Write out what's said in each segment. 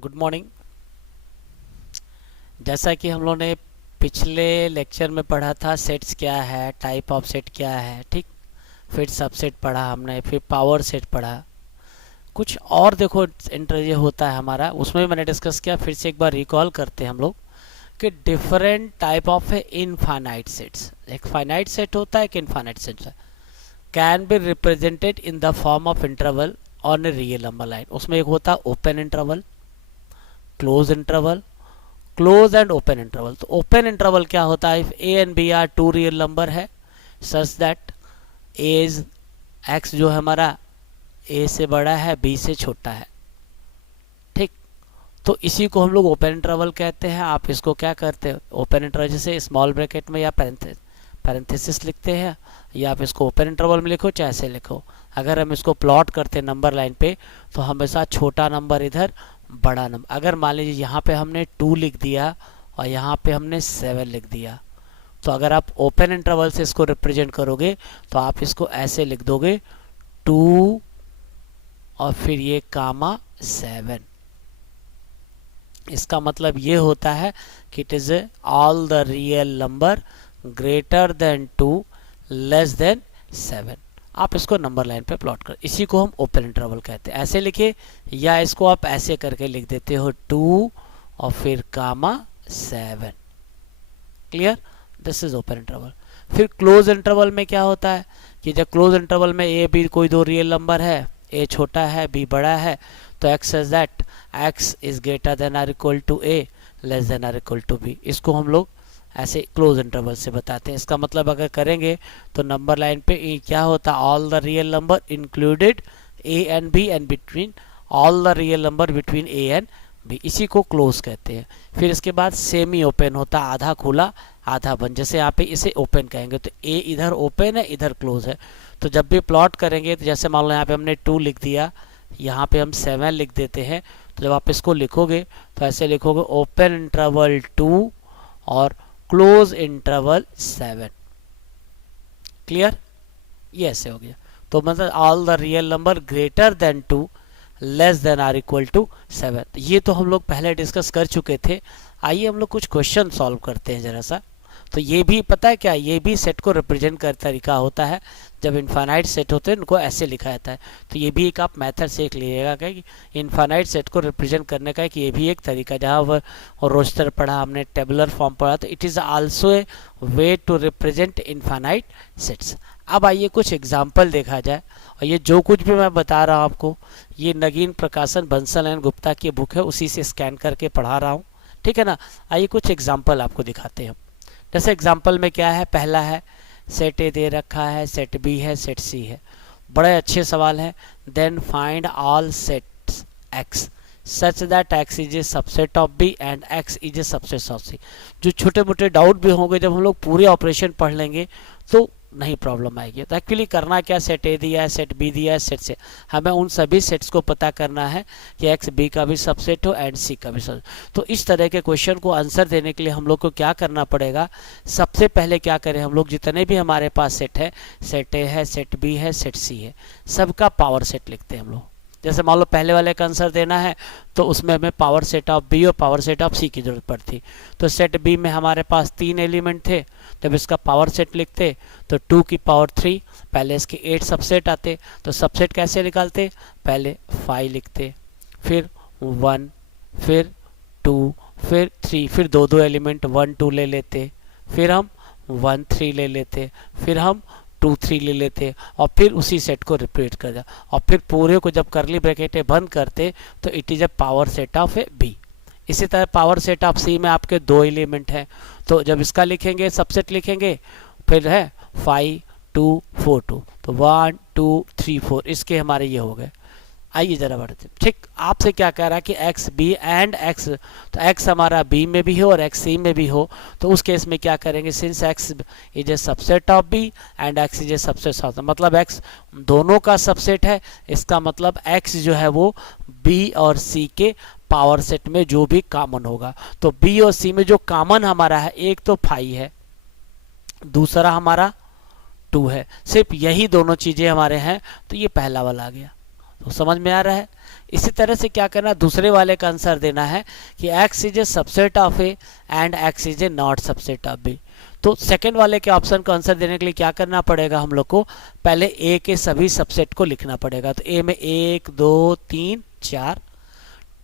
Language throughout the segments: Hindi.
Good morning. जैसा कि हम लोगों ने पिछले लेक्चर में पढ़ा था, सेट्स क्या है, टाइप ऑफ सेट क्या है, ठीक। फिर सबसेट पढ़ा हमने, फिर पावर सेट पढ़ा। कुछ और देखो इंटरव्यू होता है हमारा, उसमें भी मैंने डिस्कस किया। फिर से एक बार रिकॉल करते हैं हम लोग कि डिफरेंट टाइप ऑफ है इनफाइनाइट सेट्स। एक फाइनाइट सेट होता है, एक इनफाइनाइट सेट है। Can be represented in the form of interval on a real number line. उसमें एक होता है open interval, close interval, close and open interval. तो ओपन इंटरवल क्या होता है? If A and B are two real number है सच दैट एज एक्स जो है हमारा ए से बड़ा है, बी से छोटा है, ठीक। तो इसी को हम लोग ओपन इंटरवल कहते हैं। आप इसको क्या करते हैं? ओपन इंटरवल जैसे स्मॉल ब्रैकेट में या पैरेंथेसिस लिखते हैं, या आप इसको ओपन इंटरवल में लिखो चाहे ऐसे लिखो। अगर हम इसको प्लॉट करते हैं नंबर लाइन पे, तो हमेशा छोटा नंबर इधर, बड़ा नंबर। अगर मान लीजिए यहाँ पे हमने 2 लिख दिया और यहाँ पे हमने 7 लिख दिया, तो अगर आप ओपन इंटरवल से इसको रिप्रेजेंट करोगे तो आप इसको ऐसे लिख दोगे 2 और फिर ये कामा 7। इसका मतलब ये होता है कि it is all the real number greater than 2 less then 7। आप इसको नंबर लाइन पे प्लॉट कर, इसी को हम ओपन इंटरवल कहते हैं। ऐसे लिखे, या इसको आप ऐसे करके लिख देते हो 2 और फिर कामा 7। Clear? This is open interval. फिर क्लोज इंटरवल में क्या होता है कि जब क्लोज इंटरवल में ए बी कोई दो रियल नंबर है, ए छोटा है बी बड़ा है, तो X is that X is greater than or equal to A less than or equal to B. इसको हम लोग ऐसे क्लोज इंटरवल से बताते हैं। इसका मतलब अगर करेंगे तो नंबर लाइन पे क्या होता है? All the real number included A and B and between all the real number between A and B, इसी को क्लोज कहते हैं। फिर इसके बाद सेमी ओपन होता है, आधा खुला आधा बंद। जैसे यहाँ पे इसे ओपन कहेंगे तो ए इधर ओपन है इधर क्लोज है। तो जब भी प्लॉट करेंगे तो जैसे मान लो यहाँ पे हमने 2 लिख दिया, यहाँ पे हम 7 लिख देते हैं, तो जब आप इसको लिखोगे तो ऐसे लिखोगे ओपन इंटरवल 2 और क्लोज इंटरवल 7। क्लियर? ये ऐसे हो गया। तो मतलब all the real number greater than 2 less than or equal to 7। ये तो हम लोग पहले डिस्कस कर चुके थे। आइए हम लोग कुछ क्वेश्चन सॉल्व करते हैं जरा सा। तो ये भी पता है क्या, ये भी सेट को रिप्रेजेंट कर तरीका होता है। जब इनफाइनाइट सेट होते हैं उनको ऐसे लिखा जाता है। तो ये भी एक आप मेथड सीख लीजिएगा कि इनफाइनाइट सेट को रिप्रेजेंट करने का ये भी एक तरीका, जहाँ वह रोस्टर पढ़ा हमने, टेबुलर फॉर्म पढ़ा, तो it is also a way to represent infinite sets. अब आइए कुछ एग्जाम्पल देखा जाए। और ये जो कुछ भी मैं बता रहा हूँ आपको, ये नगीन प्रकाशन बंसल एंड गुप्ता की बुक है, उसी से स्कैन करके पढ़ा रहा हूँ, ठीक है ना। आइए कुछ एग्जाम्पल आपको दिखाते हैं। जैसे एग्जाम्पल में क्या है, पहला है सेट ए दे रखा है, सेट बी है, सेट सी है। बड़े अच्छे सवाल है। Then find all sets X such that X is a subset of B and X is a subset of C. जो छोटे मोटे डाउट भी होंगे, जब हम लोग पूरे ऑपरेशन पढ़ लेंगे तो नहीं प्रॉब्लम आएगी। तो एक्चुअली करना क्या, सेट ए दिया है, सेट बी दिया है, सेट से हमें उन सभी सेट्स को पता करना है कि एक्स बी का भी सबसेट हो एंड सी का भी सबसेट। तो इस तरह के क्वेश्चन को आंसर देने के लिए हम लोग को क्या करना पड़ेगा? सबसे पहले क्या करें हम लोग, जितने भी हमारे पास सेट है, सेट ए है, सेट बी है, सेट सी है, सबका पावर सेट लिखते हैं हम लोग। जैसे मान लो पहले वाले का आंसर देना है तो उसमें हमें पावर सेट ऑफ बी और पावर सेट ऑफ सी की जरूरत पड़ती। तो सेट बी में हमारे पास 3 एलिमेंट थे, जब इसका पावर सेट लिखते तो 2 की पावर 3, पहले इसके 8 सबसेट आते। तो सबसेट कैसे निकालते? पहले 5 लिखते, फिर 1, फिर 2, फिर 3, फिर दो दो एलिमेंट 1 2 ले लेते, फिर हम 1 3 ले लेते, फिर हम 2 3 ले लेते, और फिर उसी सेट को रिपीट कर दिया। और फिर पूरे को जब करली ब्रैकेटें बंद करते तो it is a power set of A B. इसी तरह पावर सेट ऑफ सी में आपके 2 एलिमेंट हैं, तो जब इसका लिखेंगे सबसेट लिखेंगे, फिर है 5 2 4 2, तो 1 2 3 4, इसके हमारे ये हो गए। आइए जरा बढ़ते, ठीक। आपसे क्या कह रहा है कि एक्स बी एंड एक्स, तो एक्स हमारा बी में भी हो और एक्स सी में भी हो, तो उस केस में क्या करेंगे? Since X is a subset of B and X is a subset of, मतलब एक्स दोनों का सबसेट है, इसका मतलब एक्स जो है वो बी और सी के पावर सेट में जो भी कॉमन होगा। तो बी और सी में जो कॉमन हमारा है, एक तो 5 है, दूसरा हमारा 2 है, सिर्फ यही दोनों चीजें हमारे हैं, तो ये पहला वाला आ गया। तो समझ में आ रहा है। इसी तरह से क्या करना, दूसरे वाले का आंसर देना है कि x is a subset of A and x is a not subset of B. तो सेकंड वाले के ऑप्शन का आंसर देने के लिए क्या करना पड़ेगा, हम लोग को पहले ए के सभी सबसेट को लिखना पड़ेगा। तो ए में 1 2 3 4,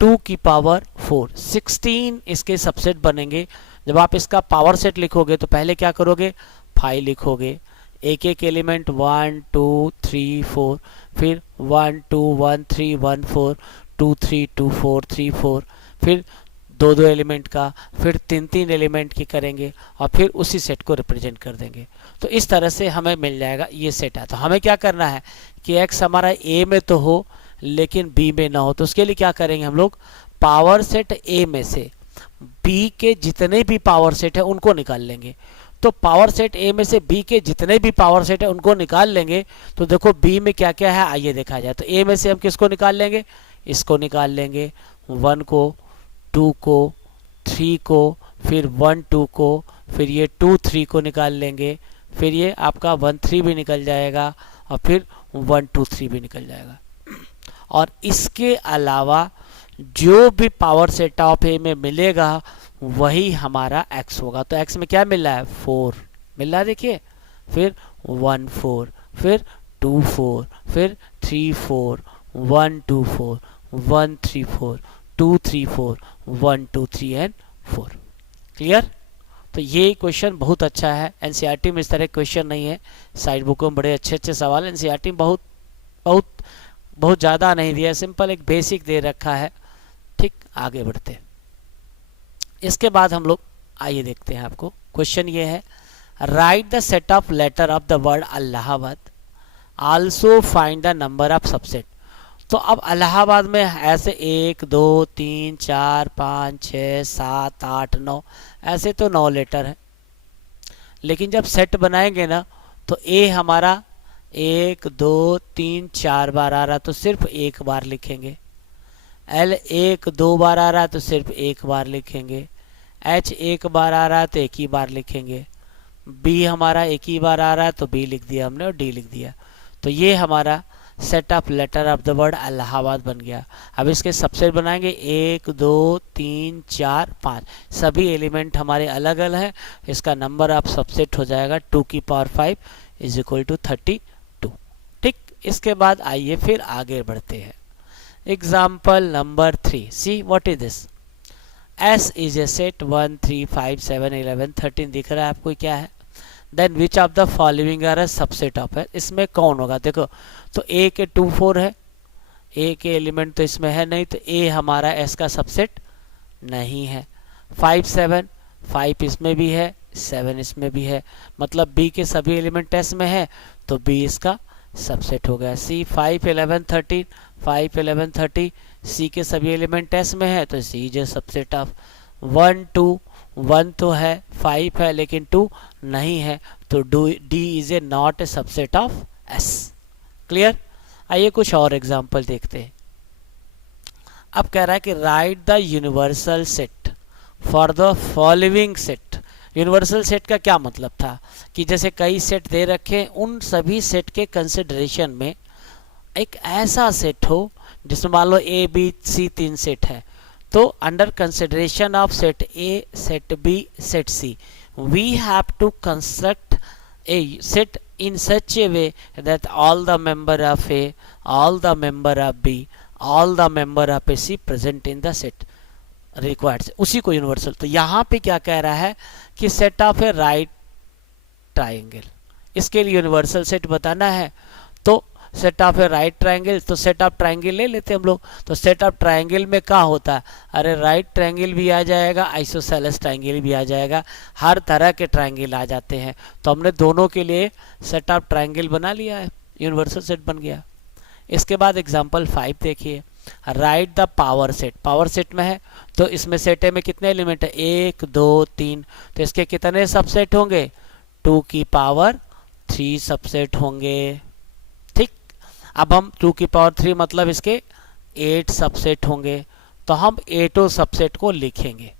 2 की पावर 4, 16 इसके सबसेट बनेंगे। जब आप इसका पावर सेट लिखोगे तो पहले क्या करोगे, 5 लिखोगे, एक एक एलिमेंट 1 2 3 4, फिर 1 2 1 3 1 4, 2 3 2 4 3 4, फिर दो दो एलिमेंट का, फिर तीन तीन एलिमेंट की करेंगे और फिर उसी सेट को रिप्रेजेंट कर देंगे। तो इस तरह से हमें मिल जाएगा ये सेट है। तो हमें क्या करना है कि x हमारा a में तो हो लेकिन b में ना हो, तो उसके लिए क्या करेंगे हम लोग, पावर सेट a में से b के जितने भी पावर सेट है उनको निकाल लेंगे। तो पावर सेट a में से b के जितने भी पावर सेट है उनको निकाल लेंगे। तो देखो b में क्या क्या है आइए देखा जाए। तो a में से हम किसको निकाल लेंगे, इसको निकाल लेंगे, 1 को, 2 को, 3 को, फिर 1 2 को, फिर ये 2 3 को निकाल लेंगे, फिर ये आपका 1 3 भी निकल जाएगा और फिर 1 2 3 भी निकल जाएगा। और इसके अलावा जो भी पावर सेट ऑफ ए में मिलेगा वही हमारा x होगा। तो x में क्या मिल रहा है, 4 मिल रहा है, देखिए, फिर 1 4, फिर 2 4, फिर 3 4, 1 2 4, 1 3 4, 2 3 4, 1 2 3 एंड 4। क्लियर। तो ये क्वेश्चन बहुत अच्छा है। एनसीईआरटी में इस तरह क्वेश्चन नहीं है, साइड बुकों में बड़े अच्छे अच्छे सवाल एनसीईआरटी में बहुत बहुत बहुत ज़्यादा नहीं दिया, सिंपल एक बेसिक दे रखा है। ठीक, आगे बढ़ते हैं। इसके बाद हम लोग आइए देखते हैं, आपको क्वेश्चन ये है, write the set of letter of the word Allahabad, also find the number of subset. तो अब इलाहाबाद में ऐसे 1 2 3 4 5 6 7 8 9 ऐसे तो 9 लेटर है, लेकिन जब सेट बनाएंगे ना तो ए हमारा 1 2 3 4 बार आ रहा तो सिर्फ एक बार लिखेंगे, एल 1 2 बार आ रहा है तो सिर्फ एक बार लिखेंगे, एच 1 बार आ रहा है तो एक ही बार लिखेंगे, बी हमारा एक ही बार आ रहा है तो बी लिख दिया हमने और डी लिख दिया। तो ये हमारा set of letter of the word Allahabad बन गया। अब इसके सबसेट बनाएंगे 1 2 3 4 5, सभी एलिमेंट हमारे अलग अलग हैं, इसका नंबर ऑफ सबसेट हो जाएगा 2 की पावर 5 इज इक्वल टू 32। ठीक, इसके बाद आइए फिर आगे बढ़ते हैं। Example number 3, see what is this, S is a set 1 3 5 7 11 13 दिख रहा है आपको क्या है। Then which of the following are a subset of है, इसमें कौन होगा, देखो तो A के 2 4 है, A के एलिमेंट तो इसमें है नहीं, तो A हमारा S का सबसेट नहीं है। 5 7, 5 इसमें भी है, 7 इसमें भी है, मतलब B के सभी एलिमेंट S में है तो B इसका सबसेट हो गया। C 5 11 13, 5 11 30, C के सभी एलिमेंट S में है तो C is a subset of 1 2, 1 तो है, 5 है लेकिन 2 नहीं है तो D is a not a subset of S। Clear. आइए कुछ और एग्जांपल देखते हैं। अब कह रहा है कि right the universal set for the following set. Universal set का क्या मतलब था कि जैसे कई सेट दे रखे, उन सभी सेट के कंसिडरेशन में एक ऐसा सेट हो जिसमें मान लो ए बी सी 3 सेट है, तो under consideration of set A, set B, set C, we have to construct a set in such a way that all the member of A, all the member of B, all the member of C present in the set required, उसी को यूनिवर्सल। तो यहाँ पे क्या कह रहा है कि set of A right triangle, इसके लिए यूनिवर्सल सेट बताना है। तो set of A right triangle, तो सेट ऑफ ट्राइंगल ले लेते हैं हम लोग। तो सेट ऑफ ट्राइंगल में क्या होता है, अरे राइट ट्राइंगल भी आ जाएगा, आइसोसेलेस ट्राइंगल भी आ जाएगा, हर तरह के ट्राइंगल आ जाते हैं। तो हमने दोनों के लिए सेट ऑफ ट्राइंगल बना लिया है, यूनिवर्सल सेट बन गया। इसके बाद एग्जाम्पल 5 देखिए, right the power set. Power set में है तो इसमें सेट ए में कितने एलिमेंट है, 1 2 3, तो इसके कितने सबसेट होंगे, 2 की पावर 3 सबसेट होंगे। अब हम 2 की पावर 3 मतलब इसके 8 सबसेट होंगे, तो हम 8 सबसेट को लिखेंगे।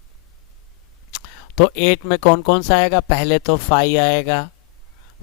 तो 8 में कौन कौन सा आएगा, पहले तो 5 आएगा,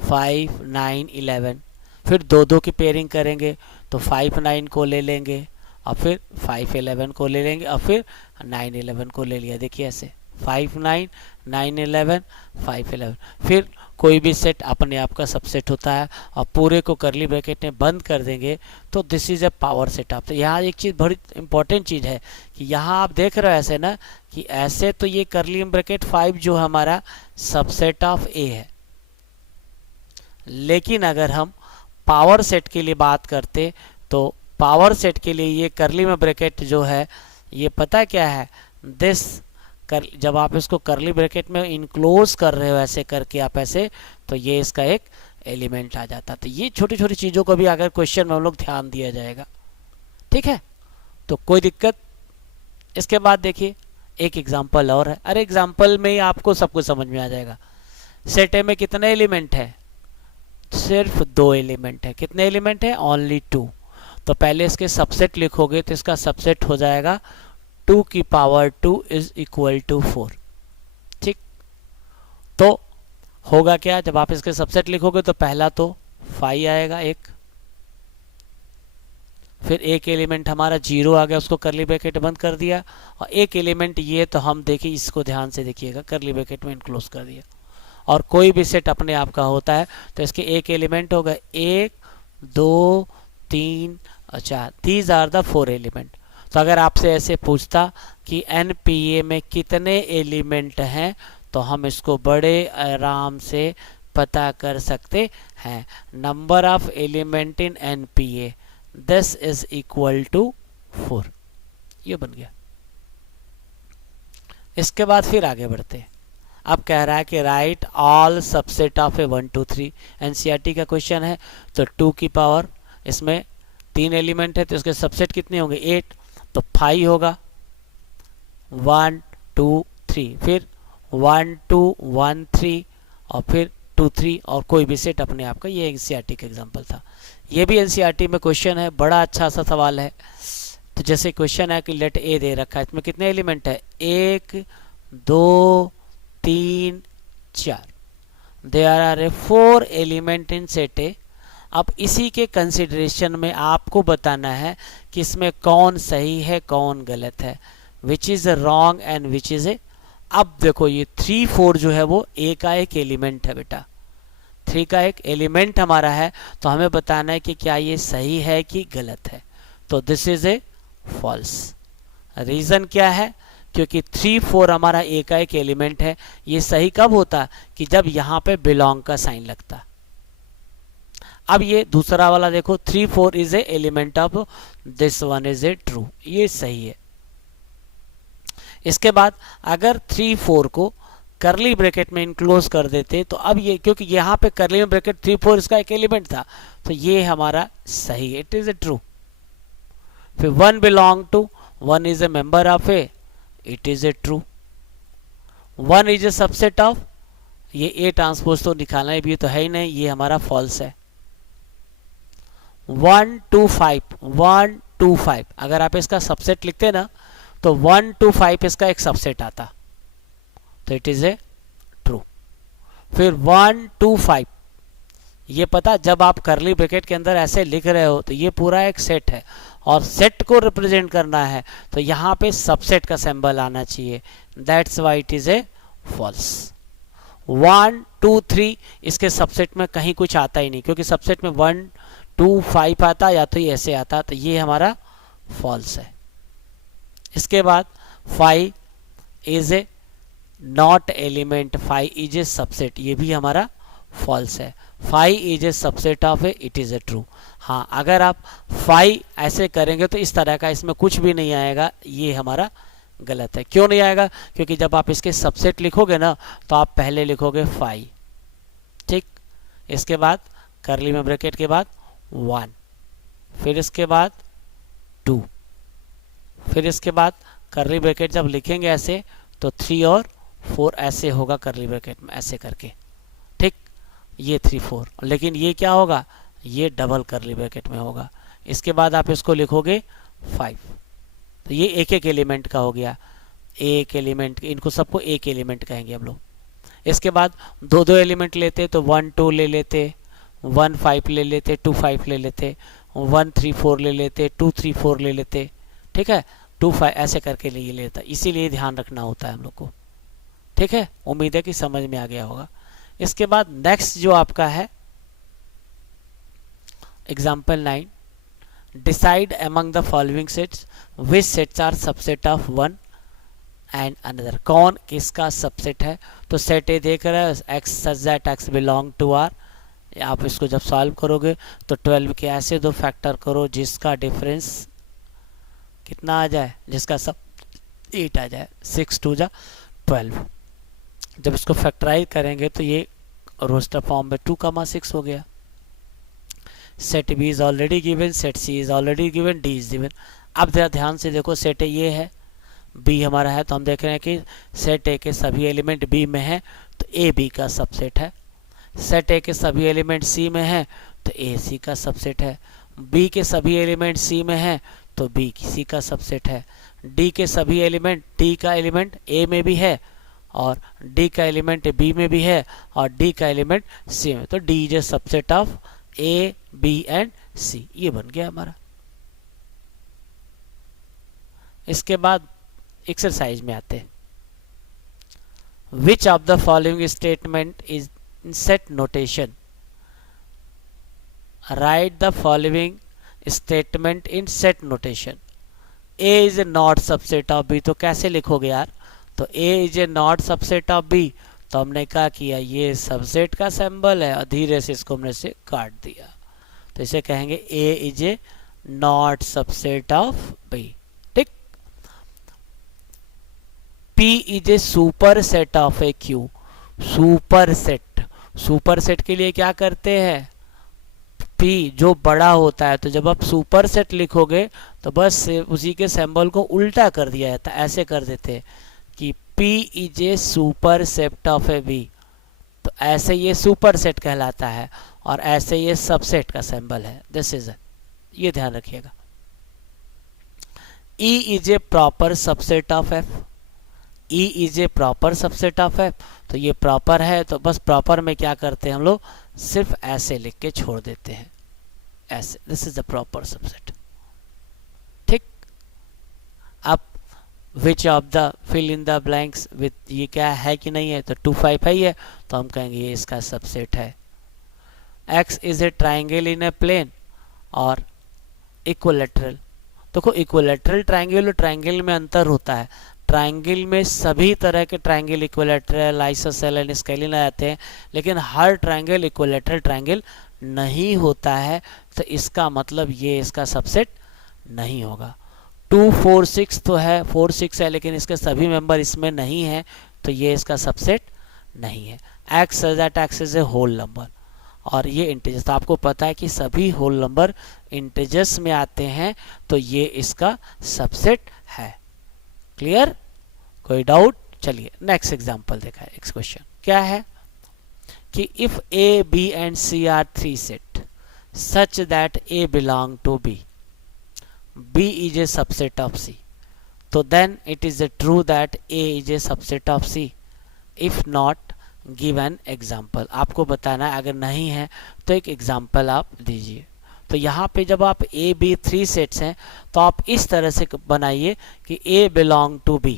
5 9 11, फिर 2 2 की पेयरिंग करेंगे तो 5 9 को ले लेंगे और फिर 5 11 को ले लेंगे और फिर 9 11 को ले लिया। देखिए ऐसे 5 9 9 11 5 11। फिर कोई भी सेट अपने आप का सबसेट होता है और पूरे को करली ब्रैकेट में बंद कर देंगे तो this is A power set of. तो यहाँ एक चीज़ बड़ी इंपॉर्टेंट चीज़ है कि यहाँ आप देख रहे हो ऐसे ना कि ऐसे तो ये करली ब्रैकेट 5 जो हमारा सबसेट ऑफ ए है, लेकिन अगर हम पावर सेट के लिए बात करते तो पावर सेट के लिए ये करली में ब्रैकेट जो है ये पता क्या है, दिस जब आप इसको करली ब्रैकेट में इनक्लोज कर रहे हो ऐसे करके आप ऐसे, तो ये इसका एक एलिमेंट आ जाता। तो ये छोटी छोटी चीज़ों को भी अगर क्वेश्चन में हम लोग ध्यान दिया जाएगा, ठीक है, तो कोई दिक्कत। इसके बाद देखिए एक एग्जाम्पल और है। अरे एग्जाम्पल में ही आपको सब कुछ समझ में आ जाएगा। सेट ए में कितने एलिमेंट है? सिर्फ 2 एलिमेंट है। कितने एलिमेंट है? ओनली 2। तो पहले इसके सबसेट लिखोगे तो इसका सबसेट हो जाएगा 2 की पावर 2 इज इक्वल टू 4। ठीक, तो होगा क्या जब आप इसके सबसेट लिखोगे तो पहला तो 5 आएगा एक, फिर एक एलिमेंट हमारा 0 आ गया, उसको करली ब्रैकेट बंद कर दिया, और एक एलिमेंट ये तो हम देखिए इसको ध्यान से देखिएगा करली ब्रैकेट में इनक्लोज कर दिया। और कोई भी सेट अपने आप का होता है तो इसके एक एलिमेंट होगा 1 2 3 और 4। These are the 4 element. तो अगर आपसे ऐसे पूछता कि एनपीए में कितने एलिमेंट हैं तो हम इसको बड़े आराम से पता कर सकते हैं। Number of element in NPA this is equal to 4। ये बन गया। इसके बाद फिर आगे बढ़ते हैं। अब कह रहा है कि right all subset of A 1 2 3। NCERT का क्वेश्चन है। तो 2 की पावर, इसमें 3 एलिमेंट है तो इसके सबसेट कितने होंगे? 8। तो 5 होगा 1 2 3, फिर 1 2 1 3 और फिर 2 3 और कोई भी सेट अपने आप का। ये एनसीईआरटी का एग्जांपल था। ये भी एनसीईआरटी में क्वेश्चन है, बड़ा अच्छा सा सवाल है। तो जैसे क्वेश्चन है कि लेट ए दे रखा है, इसमें कितने एलिमेंट है? 1 2 3 4। There are a 4 element in set A. अब इसी के कंसिडरेशन में आपको बताना है कि इसमें कौन सही है कौन गलत है, which is wrong and which is a. अब देखो ये 3 4 जो है वो ए का एक एलिमेंट है बेटा, 3 का एक एलिमेंट हमारा है, तो हमें बताना है कि क्या ये सही है कि गलत है। तो this is a false. Reason क्या है? क्योंकि 3 4 हमारा ए का एक एलिमेंट है। ये सही कब होता? कि जब यहाँ पे बिलोंग का साइन लगता। अब ये दूसरा वाला देखो 3 4 is a element of, this one is a true, ये सही है। इसके बाद अगर 3 4 को करली ब्रैकेट में इनक्लोज कर देते तो अब ये, क्योंकि यहाँ पे करली में ब्रैकेट 3 4 इसका एक एलिमेंट था, तो ये हमारा सही है, इट इज ए ट्रू। फिर 1 belong to 1 is a member of A, it is a true. 1 is a subset of, ये ए ट्रांसपोज तो निकालना भी तो है ही नहीं, ये हमारा फॉल्स है। 1 2 5 1 2 5 अगर आप इसका सबसेट लिखते ना तो 1 2 5 इसका एक सबसेट आता, तो इट इज ए ट्रू। फिर 1 2 5, ये पता जब आप करली ब्रैकेट के अंदर ऐसे लिख रहे हो तो ये पूरा एक सेट है और सेट को रिप्रेजेंट करना है तो यहाँ पे सबसेट का सिंबल आना चाहिए, that's why it is a false. 1 2 3 इसके सबसेट में कहीं कुछ आता ही नहीं, क्योंकि सबसेट में 1 2 5 आता या तो ये ऐसे आता, तो ये हमारा फॉल्स है। इसके बाद 5 is a not element, 5 is a subset, ये भी हमारा फॉल्स है। 5 is a subset of A, it is a true. हाँ, अगर आप 5 ऐसे करेंगे तो इस तरह का इसमें कुछ भी नहीं आएगा, ये हमारा गलत है। क्यों नहीं आएगा? क्योंकि जब आप इसके सबसेट लिखोगे ना तो आप पहले लिखोगे 5, ठीक, इसके बाद करली में ब्रैकेट के बाद 1, फिर इसके बाद 2, फिर इसके बाद करली ब्रैकेट जब लिखेंगे ऐसे तो 3 और 4 ऐसे होगा करली ब्रैकेट में ऐसे करके, ठीक, ये 3 4, लेकिन ये क्या होगा? ये डबल करली ब्रैकेट में होगा। इसके बाद आप इसको लिखोगे 5, तो ये एक एक एलिमेंट का हो गया, एक एलिमेंट, इनको सबको एक एलिमेंट कहेंगे हम लोग। इसके बाद 2 2 एलिमेंट लेते तो 1 2 ले लेते, 1 5 ले लेते, 2 5 ले लेते, 1 3 4 ले लेते, 2 3 4 ले लेते, ठीक है, 2 5 ऐसे करके ले लेता, इसीलिए ध्यान रखना होता है हम लोग को, ठीक है। उम्मीद है कि समझ में आ गया होगा। इसके बाद नेक्स्ट जो आपका है example 9, decide among the following sets which sets are subset of one and another, कौन किसका सबसेट है। तो सेट ए देख रहे हैं X such that X belong to R, आप इसको जब सॉल्व करोगे तो 12 के ऐसे दो फैक्टर करो जिसका डिफरेंस कितना आ जाए, जिसका सब 8 आ जाए, 6 2 जा 12। जब इसको फैक्टराइज करेंगे तो ये रोस्टर फॉर्म में 2, 6 हो गया। Set B is already given, set C is already given, D is given. अब जरा ध्यान से देखो, सेट ए ये है, बी हमारा है, तो हम देख रहे हैं कि सेट ए के सभी एलिमेंट बी में है तो ए बी का सबसेट है। सेट ए के सभी एलिमेंट सी में है तो ए सी का सबसेट है। बी के सभी एलिमेंट सी में है तो बी सी का सबसेट है। डी के सभी एलिमेंट, डी का एलिमेंट ए में भी है और डी का एलिमेंट बी में भी है और डी का एलिमेंट सी में, तो D is a subset of A B and C. ये बन गया हमारा। इसके बाद एक्सरसाइज में आते हैं। Which of the following statement is in set notation, write the following statement in set notation. A is a not subset of B, तो कैसे लिखोगे यार, तो A is a not subset of B, तो हमने क्या किया, ये सबसेट का सिंबल है और धीरे से इसको हमने से काट दिया, तो इसे कहेंगे A is a not subset of B, ठीक। P is a super set of A Q, super set, super set के लिए क्या करते हैं, पी जो बड़ा होता है, तो जब आप सुपर सेट लिखोगे तो बस उसी के सिंबल को उल्टा कर दिया जाता है, ऐसे कर देते हैं कि P is a super set of A B, तो ऐसे ये सुपर सेट कहलाता है और ऐसे ये सबसेट का सिंबल है, दिस इज, ये ध्यान रखिएगा। E is a proper subset of F, E is a proper subset of F, तो ये प्रॉपर है, तो बस प्रॉपर में क्या करते हैं हम लोग, सिर्फ ऐसे लिख के छोड़ देते हैं, ऐसे, this is the proper subset, ठीक। अब which of the fill in the blanks with, ये क्या है कि नहीं है, तो 2 5 है, तो हम कहेंगे ये इसका सबसेट है। X is a triangle in a plane और इक्विलैटरल, देखो इक्विलैटरल ट्राइंगल और ट्राइंगल में अंतर होता है, ट्राइंगल में सभी तरह के ट्राइंगल इक्विलैटरल आइसोसेलेस स्केलिन आते हैं, लेकिन हर ट्राइंगल इक्विलैटरल ट्राइंगल नहीं होता है, तो इसका मतलब ये इसका सबसेट नहीं होगा। 2 4 6 तो है, 4 6 है, लेकिन इसके सभी मेंबर इसमें नहीं है, तो ये इसका सबसेट नहीं है। X that X is a whole number और ये इंटीजर्स, तो आपको पता है कि सभी होल नंबर इंटीजर्स में आते हैं, तो ये इसका सबसेट है। क्लियर, कोई डाउट? चलिए नेक्स्ट एग्जांपल देखा है। नेक्स्ट क्वेश्चन क्या है कि if A B and C are 3 set such that A belong to B, B is a subset of C, तो then it is true that A is a subset of C. If not, give an example. आपको बताना है, अगर नहीं है तो एक एग्जाम्पल आप दीजिए। तो यहाँ पे जब आप A B 3 सेट्स हैं तो आप इस तरह से बनाइए कि A belong to B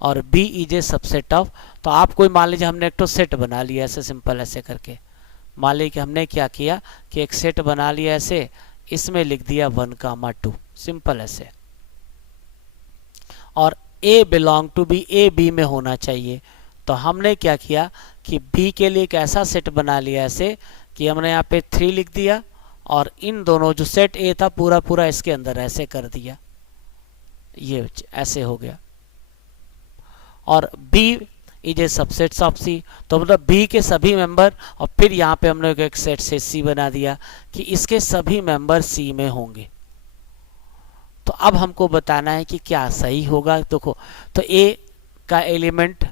और B is a subset of, तो आप कोई मान लीजिए हमने एक तो सेट बना लिया ऐसे सिंपल ऐसे करके, मान लीजिए कि हमने क्या किया कि एक सेट बना लिया ऐसे, इसमें लिख दिया 1, 2, सिंपल ऐसे, और A belong to B, A B में होना चाहिए, तो हमने क्या किया कि B के लिए एक ऐसा सेट बना लिया ऐसे कि हमने यहाँ पे 3 लिख दिया और इन दोनों जो सेट A था पूरा पूरा इसके अंदर ऐसे कर दिया, ये ऐसे हो गया। और B is a subsets of C, तो मतलब B के सभी मेंबर, और फिर यहाँ पे हमने एक सेट से C बना दिया कि इसके सभी मेंबर C में होंगे। तो अब हमको बताना है कि क्या सही होगा। देखो तो A का एलिमेंट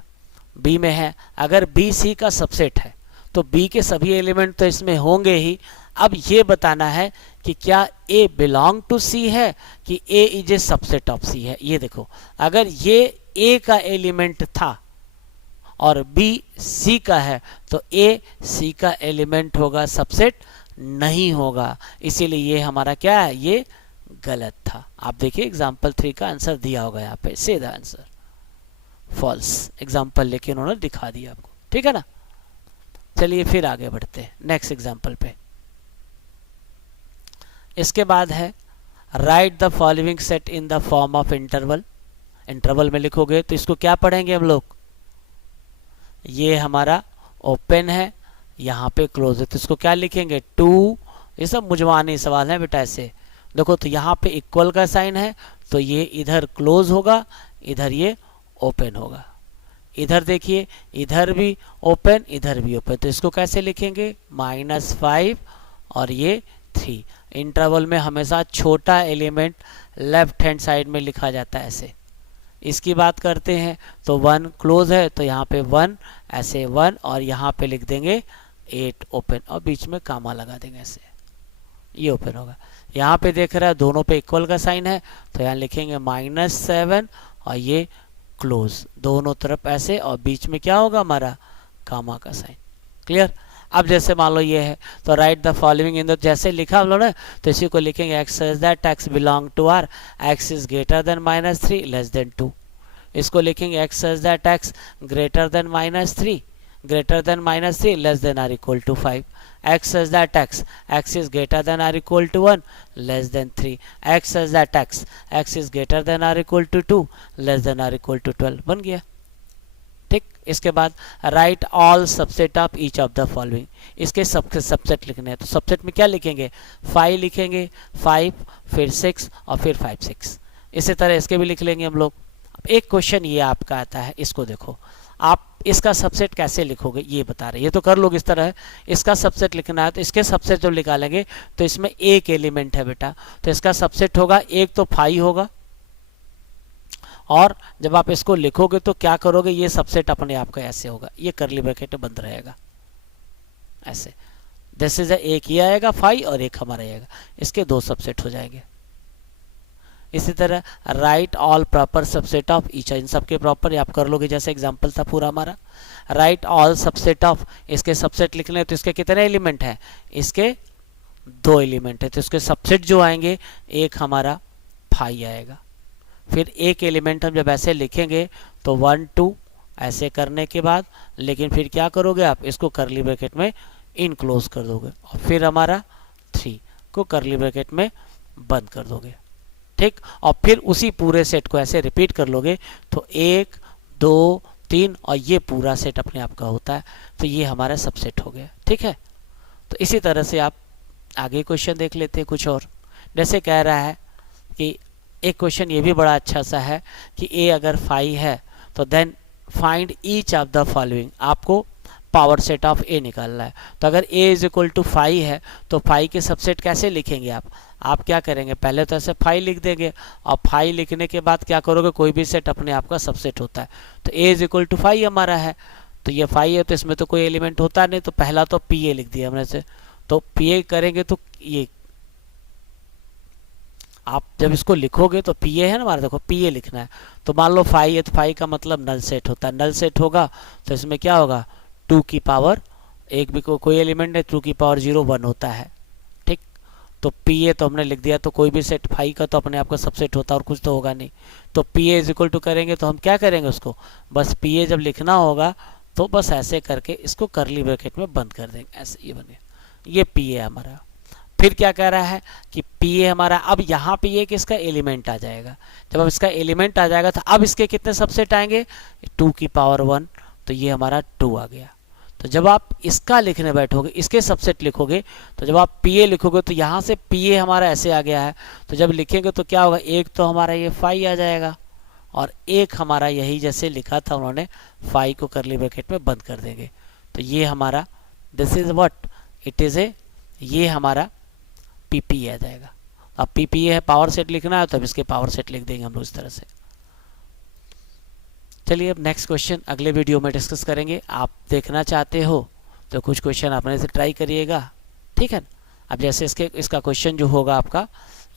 B में है, अगर B C का सबसेट है तो B के सभी एलिमेंट तो इसमें होंगे ही। अब ये बताना है कि क्या A बिलोंग टू C है कि A is a subset of C है। ये देखो, अगर ये A का एलिमेंट था और B C का है तो A C का एलिमेंट होगा, सबसेट नहीं होगा, इसीलिए ये हमारा क्या है, ये गलत था। आप देखिए एग्जाम्पल 3 का आंसर दिया होगा यहाँ पे, से द आंसर फॉल्स, एग्जाम्पल लेके उन्होंने दिखा दिया आपको, ठीक है ना। चलिए फिर आगे बढ़ते हैं नेक्स्ट एग्जाम्पल पे। इसके बाद है write the following set in the form of interval. Interval में लिखोगे तो इसको क्या पढ़ेंगे हम लोग, ये हमारा ओपन है, यहाँ पे क्लोज है, तो इसको क्या लिखेंगे 2। ये सब मुझवानी सवाल है बेटा ऐसे। देखो तो यहाँ पे इक्वल का साइन है, तो ये इधर क्लोज होगा, इधर ये ओपन होगा। इधर देखिए, इधर भी ओपन, इधर भी ओपन, तो इसको कैसे लिखेंगे -5 और ये 3। इंटरवल में हमेशा छोटा एलिमेंट लेफ्ट हैंड साइड में लिखा जाता है ऐसे। इसकी बात करते हैं तो 1 क्लोज है, तो यहाँ पे 1 ऐसे 1 और यहाँ पे लिख देंगे 8 ओपन और बीच में कामा लगा देंगे ऐसे, ये ओपन होगा। यहाँ पे देख रहा है दोनों पे इक्वल का साइन है, तो यहाँ लिखेंगे -7 और ये क्लोज, दोनों तरफ ऐसे और बीच में क्या होगा हमारा कामा का साइन। क्लियर। अब जैसे मान लो ये है तो right the following in the, जैसे लिखा हम लोग ने तो इसी को लिखेंगे x such that x belong to r, x is greater than -3 less than 2। इसको लिखेंगे x such that x greater than -3 less than or equal to 5, x such that x is greater than or equal to 1 less than 3, x such that x is greater than or equal to 2 less than or equal to 12। बन गया, ठीक। इसके बाद right all subset of each of the following, इसके सबके सबसेट लिखने हैं, तो सबसेट में क्या लिखेंगे 5 लिखेंगे, 5 फिर 6 और फिर 5 6। इसी तरह इसके भी लिख लेंगे हम लोग। अब एक क्वेश्चन ये आपका आता है, इसको देखो, आप इसका सबसेट कैसे लिखोगे ये बता रहे, ये तो कर लोगे इस तरह है। इसका सबसेट लिखना है तो इसके सबसेट जब निकालेंगे तो इसमें एक एलिमेंट है बेटा, तो इसका सबसेट होगा एक तो 5 होगा, और जब आप इसको लिखोगे तो क्या करोगे, ये सबसेट अपने आप का ऐसे होगा, ये करली ब्रैकेट बंद रहेगा ऐसे। दिस इज एक ये आएगा 5 और एक हमारा आएगा, इसके 2 सबसेट हो जाएंगे। इसी तरह write all proper subset of each, इन सबके प्रॉपर आप कर लोगे, जैसे एग्जांपल था पूरा हमारा। राइट ऑल सबसेट ऑफ, इसके सबसेट लिखने हैं तो इसके कितने एलिमेंट हैं, इसके 2 एलिमेंट है, तो इसके सबसेट जो आएंगे एक हमारा 5 आएगा। फिर एक एलिमेंट हम जब ऐसे लिखेंगे तो 1 2 ऐसे करने के बाद, लेकिन फिर क्या करोगे आप, इसको करली ब्रैकेट में इनक्लोज कर दोगे और फिर हमारा 3 को करली ब्रैकेट में बंद कर दोगे, ठीक। और फिर उसी पूरे सेट को ऐसे रिपीट कर लोगे तो 1 2 3 और ये पूरा सेट अपने आप का होता है, तो ये हमारा सबसेट हो गया, ठीक है। तो इसी तरह से आप आगे क्वेश्चन देख लेते हैं कुछ और। जैसे कह रहा है कि एक क्वेश्चन ये भी बड़ा अच्छा सा है कि a अगर 5 है तो then find each of the following, आपको पावर सेट ऑफ a निकालना है। तो अगर a इज इक्वल टू 5 है तो 5 के सबसेट कैसे लिखेंगे आप क्या करेंगे, पहले तो ऐसे 5 लिख देंगे और 5 लिखने के बाद क्या करोगे, कोई भी सेट अपने आप का सबसेट होता है। तो a इज इक्वल टू 5 हमारा है, तो ये 5 है तो इसमें तो कोई एलिमेंट होता नहीं, तो पहला तो pa लिख दिया हमने से, तो pa करेंगे तो ये आप जब इसको लिखोगे तो pa है ना हमारा, देखो pa लिखना है, तो मान लो 5 है तो 5 का मतलब नल सेट होता है, नल सेट होगा तो इसमें क्या होगा 2 की पावर, एक भी कोई एलिमेंट है 2 की पावर 0 1 होता है, ठीक। तो pa तो हमने लिख दिया, तो कोई भी सेट 5 का तो अपने आप का सबसेट होता है और कुछ तो होगा नहीं, तो pa इज इक्वल टू करेंगे तो हम क्या करेंगे उसको, बस pa जब लिखना होगा तो बस ऐसे करके इसको करली ब्रैकेट में बंद कर देंगे ऐसे, ये बन गया, ये pa हमारा। फिर क्या कह रहा है कि pa हमारा, अब यहाँ पे ये किसका एलिमेंट आ जाएगा, जब अब इसका एलिमेंट आ जाएगा तो अब इसके कितने सबसेट आएंगे 2 की पावर 1, तो ये हमारा 2 आ गया। तो जब आप इसका लिखने बैठोगे, इसके सबसेट लिखोगे, तो जब आप pa लिखोगे तो यहाँ से pa हमारा ऐसे आ गया है, तो जब लिखेंगे तो क्या होगा, एक तो हमारा ये 5 आ जाएगा और एक हमारा यही जैसे लिखा था उन्होंने 5 को करली ब्रैकेट में बंद कर देंगे, तो ये हमारा this is what it is ए, ये हमारा पीपी आ जाएगा। अब पीपी है पावर सेट लिखना है तो अब इसके पावर सेट लिख देंगे हम लोग इस तरह से। चलिए अब नेक्स्ट क्वेश्चन अगले वीडियो में डिस्कस करेंगे। आप देखना चाहते हो तो कुछ क्वेश्चन आपने से ट्राई करिएगा, ठीक है ना। अब जैसे इसका क्वेश्चन जो होगा आपका,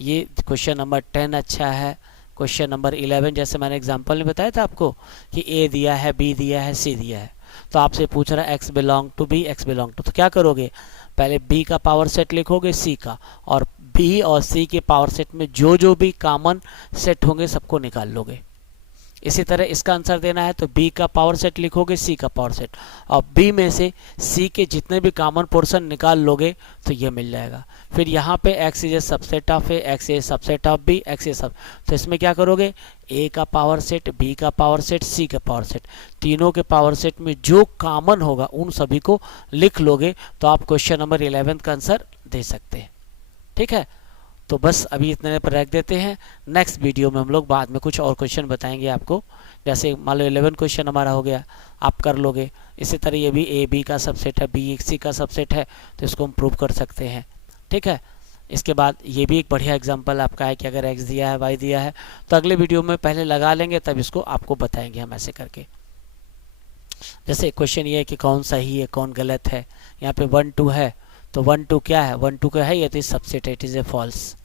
ये क्वेश्चन नंबर 10 अच्छा है, क्वेश्चन नंबर 11 जैसे मैंने एग्जांपल में बताया था आपको कि ए दिया है, बी दिया है, सी दिया है, तो आपसे पूछ रहा है X belong to B, X belong to, तो क्या करोगे, पहले बी का पावर सेट लिखोगे सी का, और बी और सी के पावर सेट में जो जो भी कॉमन सेट होंगे सबको निकाल लोगे। इसी तरह इसका आंसर देना है तो बी का पावर सेट लिखोगे सी का पावर सेट, और बी में से सी के जितने भी कॉमन पोर्शन निकाल लोगे तो ये मिल जाएगा। फिर यहाँ पे x is a subset of A, x is subset of B, x is sub, तो इसमें क्या करोगे a का पावर सेट, b का पावर सेट, c का पावर सेट, तीनों के पावर सेट में जो कॉमन होगा उन सभी को लिख लोगे तो आप क्वेश्चन नंबर 11 का आंसर दे सकते हैं। ठीक है, तो बस अभी इतने पर रख देते हैं। नेक्स्ट वीडियो में हम लोग बाद में कुछ और क्वेश्चन बताएंगे आपको, जैसे मान लो 11 क्वेश्चन हमारा हो गया, आप कर लोगे। इसी तरह ये भी ए बी का सबसेट है, बी सी का सबसेट है, तो इसको हम प्रूव कर सकते हैं। ठीक है, इसके बाद ये भी एक बढ़िया एग्जांपल आपका है कि अगर x दिया है y दिया है तो अगले वीडियो में पहले लगा लेंगे तब इसको आपको बताएंगे हम ऐसे करके। जैसे क्वेश्चन ये है कि कौन सही है कौन गलत है, यहाँ पे 1 2 है तो 1 2 क्या है, 1 2 का है, ये तो सबसेट है, इट इज़ ए फॉल्स।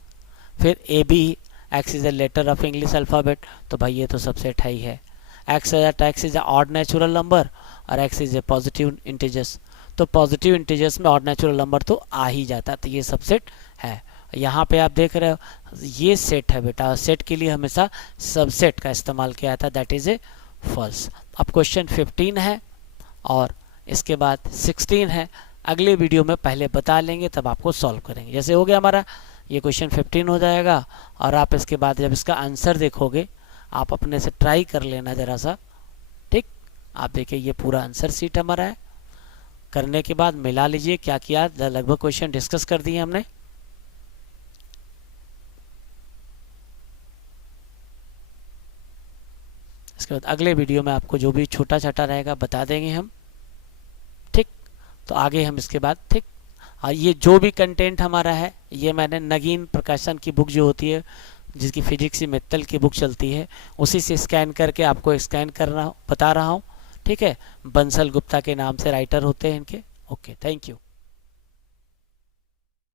फिर A B X is a letter of English alphabet, तो भाई ये तो सबसेट है ही है। X is a odd natural number और X is a positive integers, तो पॉजिटिव इंटीजर्स में ऑड नेचुरल नंबर तो आ ही जाता, तो ये सबसेट है। यहाँ पे आप देख रहे हो ये सेट है बेटा, सेट के लिए हमेशा सबसेट का इस्तेमाल किया था, दैट इज ए फॉल्स। अब क्वेश्चन 15 है और इसके बाद 16 है, अगले वीडियो में पहले बता लेंगे तब आपको सॉल्व करेंगे। जैसे हो गया हमारा ये क्वेश्चन 15 हो जाएगा, और आप इसके बाद जब इसका आंसर देखोगे आप अपने से ट्राई कर लेना ज़रा सा। ठीक, आप देखिए ये पूरा आंसर सीट हमारा है, करने के बाद मिला लीजिए क्या किया, लगभग क्वेश्चन डिस्कस कर दिए हमने। इसके बाद अगले वीडियो में आपको जो भी छोटा छोटा रहेगा बता देंगे हम। ठीक, तो आगे हम इसके बाद ठीक, और ये जो भी कंटेंट हमारा है ये मैंने नगीन प्रकाशन की बुक जो होती है जिसकी फिजिक्स मित्तल की बुक चलती है उसी से स्कैन करके आपको स्कैन करना बता रहा हूँ। ठीक है, बंसल गुप्ता के नाम से राइटर होते हैं इनके। Okay, thank you.